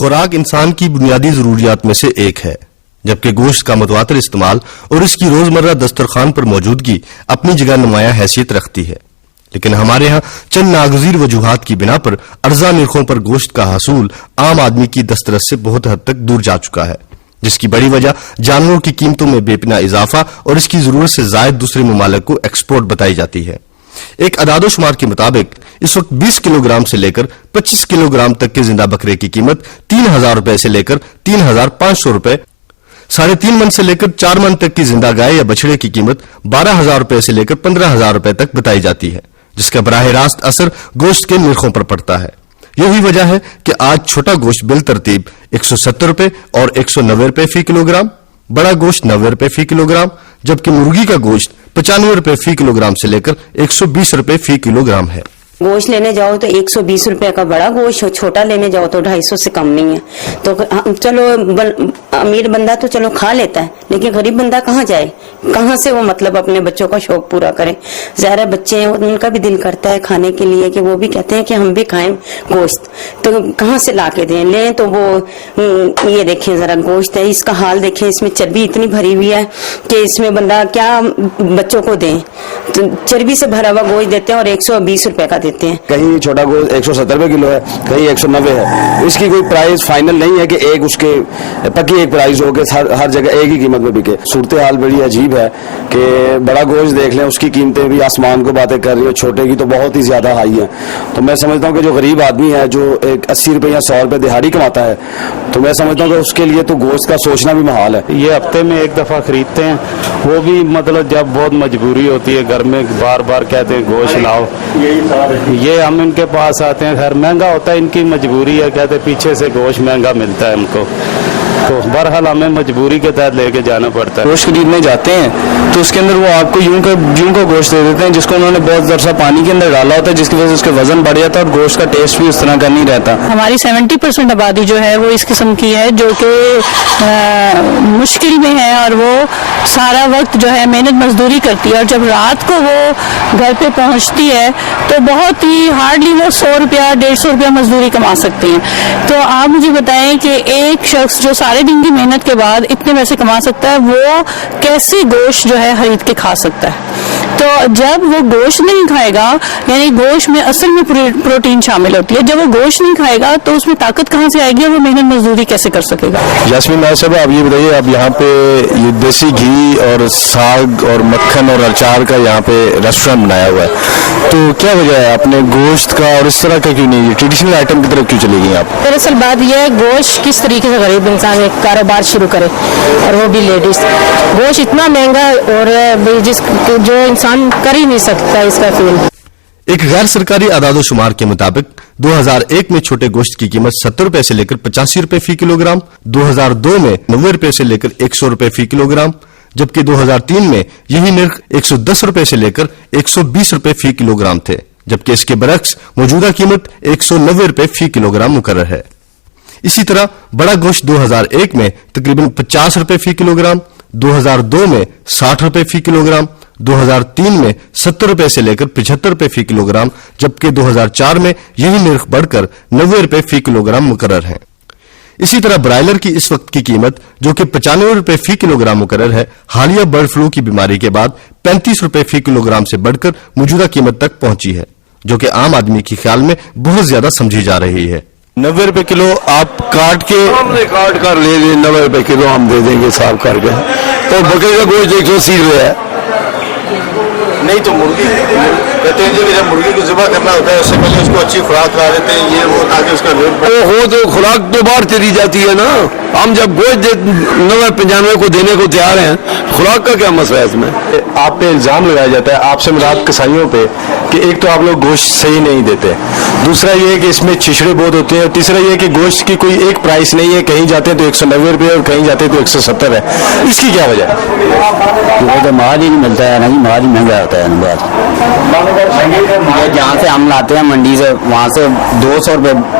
خوراک انسان کی بنیادی ضروریات میں سے ایک ہے، جبکہ گوشت کا متواتر استعمال اور اس کی روزمرہ دسترخوان پر موجودگی اپنی جگہ نمایاں حیثیت رکھتی ہے، لیکن ہمارے ہاں چند ناگزیر وجوہات کی بنا پر ارزاں نرخوں پر گوشت کا حصول عام آدمی کی دسترس سے بہت حد تک دور جا چکا ہے، جس کی بڑی وجہ جانوروں کی قیمتوں میں بے پناہ اضافہ اور اس کی ضرورت سے زائد دوسرے ممالک کو ایکسپورٹ بتائی جاتی ہے۔ ایک اعداد و شمار کے مطابق اس وقت 20 کلو گرام سے لے کر 25 کلو گرام تک کے زندہ بکرے کی قیمت 3,000 روپے سے لے کر 3,500 روپے، 3.5 من سے لے کر 4 من تک کی زندہ گائے یا بچڑے کی قیمت 12,000 روپے سے لے کر 15,000 روپے تک بتائی جاتی ہے، جس کا براہ راست اثر گوشت کے نرخوں پر پڑتا ہے۔ یہی وجہ ہے کہ آج چھوٹا گوشت بالترتیب 170 روپے اور 190 روپے فی کلو گرام، بڑا گوشت 90 روپے فی کلو گرام، جبکہ مرغی کا گوشت 95 روپے فی کلو گرام سے لے کر 120 روپے فی کلو گرام ہے۔ گوشت لینے جاؤ تو 120 روپے کا بڑا گوشت، اور چھوٹا لینے جاؤ تو 250 سے کم نہیں ہے۔ تو چلو امیر بندہ تو چلو کھا لیتا ہے، لیکن غریب بندہ کہاں جائے، کہاں سے وہ مطلب اپنے بچوں کا شوق پورا کرے؟ ظاہر بچے ہیں، ان کا بھی دل کرتا ہے کھانے کے لیے کہ وہ بھی کہتے ہیں کہ ہم بھی کھائیں گوشت، تو کہاں سے لا کے دیں؟ لیں تو وہ یہ دیکھیں ذرا گوشت ہے، اس کا حال دیکھیں، اس میں چربی اتنی بھری ہوئی ہے کہ اس میں بندہ کیا بچوں کو دیں؟ تو چربی سے بھرا ہوا گوشت دیتے ہیں اور 120 روپے کا دیتے ہیں۔ کہیں چھوٹا گوشت 170 روپے کلو ہے، کہیں 190 ہے۔ اس کی کوئی پرائز فائنل نہیں ہے کہ ایک اس کے پکی ایک پرائز ہو کہ ہر جگہ ایک ہی قیمت میں بکے۔ صورتحال بڑی عجیب ہے کہ بڑا گوشت دیکھ لیں، اس کی قیمتیں بھی آسمان کو باتیں کر رہی ہیں، چھوٹے کی تو بہت ہی زیادہ ہائی ہیں۔ تو میں سمجھتا ہوں کہ جو غریب آدمی ہے، جو ایک 80 روپے یا 100 روپے دہاڑی کماتا ہے، تو میں سمجھتا ہوں کہ اس کے لیے تو گوشت کا سوچنا بھی محال ہے۔ یہ ہفتے میں ایک دفعہ خریدتے ہیں، وہ بھی مطلب جب بہت مجبوری ہوتی ہے، گھر میں بار بار کہتے ہیں گوشت لاؤ، یہ ہم ان کے پاس آتے ہیں، خیر مہنگا ہوتا ہے، ان کی مجبوری ہے، کہتے پیچھے سے گوشت مہنگا ملتا ہے ان کو، تو بہرحال ہمیں مجبوری کے تحت لے کے جانا پڑتا ہے۔ گوشت خریدنے جاتے ہیں تو اس کے اندر وہ آپ کو یوں کا گوشت دے دیتے ہیں جس کو انہوں نے بہت ذرا پانی کے اندر ڈالا ہوتا ہے، جس کی وجہ سے اس کا وزن بڑھ جاتا ہے اور گوشت کا ٹیسٹ بھی اس طرح کا نہیں رہتا۔ ہماری 70% آبادی جو ہے وہ اس قسم کی ہے جو کہ مشکل میں ہے، اور وہ سارا وقت جو ہے محنت مزدوری کرتی ہے، اور جب رات کو وہ گھر پہ پہنچتی ہے تو بہت ہی ہارڈلی وہ 100 روپیہ 150 روپیہ مزدوری کما سکتی ہیں۔ تو آپ مجھے بتائیں کہ ایک شخص جو سارے دن کی محنت کے بعد اتنے پیسے کما سکتا ہے، وہ کیسے گوشت جو ہے خرید کے کھا سکتا ہے؟ تو جب وہ گوشت نہیں کھائے گا، یعنی گوشت میں اصل میں پروٹین شامل ہوتی ہے، جب وہ گوشت نہیں کھائے گا تو اس میں طاقت کہاں سے آئے گی، اور وہ محنت مزدوری کیسے کر سکے گا؟ یاسمین ناز صاحب، آپ یہ بتائیے، آپ یہاں پہ یہ دیسی گھی اور ساگ اور مکھن اور اچار کا یہاں پہ ریسٹورینٹ بنایا ہوا ہے، تو کیا وجہ ہے آپ نے گوشت کا اور اس طرح کا کیوں نہیں، ٹریڈیشنل آئٹم کی طرف کیوں چلے گئی آپ؟ دراصل بات یہ ہے گوشت کس طریقے سے غریب انسان ایک کاروبار شروع کرے، اور وہ بھی لیڈیز۔ گوشت اتنا مہنگا اور جو انسان کر ہی نہیں سکتا اس کا فیل۔ ایک غیر سرکاری اعداد و شمار کے مطابق 2001 میں چھوٹے گوشت کی قیمت 70 روپے سے لے کر 85 روپے فی کلو گرام، 2002 میں 90 روپے سے لے کر 100 روپے فی کلو گرام، جبکہ 2003 میں یہی نرخ 110 روپے سے لے کر 120 روپے فی کلو گرام تھے، جبکہ اس کے برعکس موجودہ قیمت 190 روپے فی کلو گرام مقرر ہے۔ اسی طرح بڑا گوشت 2001 میں تقریباً 50 روپے فی کلو گرام، 2002 میں 60 روپے فی کلو گرام، 2003 میں 70 روپے سے لے کر 75 روپے فی کلو گرام، جبکہ 2004 میں یہی نرخ بڑھ کر 90 روپے فی کلو گرام مقرر ہے۔ اسی طرح برائلر کی اس وقت کی قیمت جو کہ 95 روپے فی کلو گرام مقرر ہے، حالیہ برڈ فلو کی بیماری کے بعد 35 روپے فی کلو گرام سے بڑھ کر موجودہ قیمت تک پہنچی ہے، جو کہ عام آدمی کے خیال میں بہت زیادہ سمجھی جا رہی ہے۔ 90 روپے کلو آپ کاٹ کے کاٹ کر لے لیں، 90 روپے کلو ہم دے دیں گے صاف کر کے، اور بکرے کا گوشت 180 روپے ہے۔ نہیں تو مرغی کہتے ہیں جب مرغی کو ذبح کرنا ہوتا ہے اس سے پہلے اس کو اچھی خوراک کھلا دیتے ہیں، یہ وہ تاکہ اس کا ریٹ ہو تو خوراک تو باہر چلی جاتی ہے نا۔ ہم جب گوشت 90-95 کو دینے کو تیار ہیں، خوراک کا کیا مسئلہ ہے اس میں؟ آپ پہ الزام لگایا جاتا ہے، آپ سے مراد کسائیوں پہ، کہ ایک تو آپ لوگ گوشت صحیح نہیں دیتے، دوسرا یہ کہ اس میں چھچڑے بہت ہوتے ہیں، اور تیسرا یہ کہ گوشت کی کوئی ایک پرائس نہیں ہے، کہیں جاتے ہیں تو 190 روپے اور کہیں جاتے ہیں تو 170 ہے، اس کی کیا وجہ ہے؟ وہ تو مال ہی نہیں ملتا ہے نا، مال ہی مہنگا ہوتا ہے نا بات۔ جہاں سے ہم لاتے ہیں منڈی سے، وہاں سے 200 روپے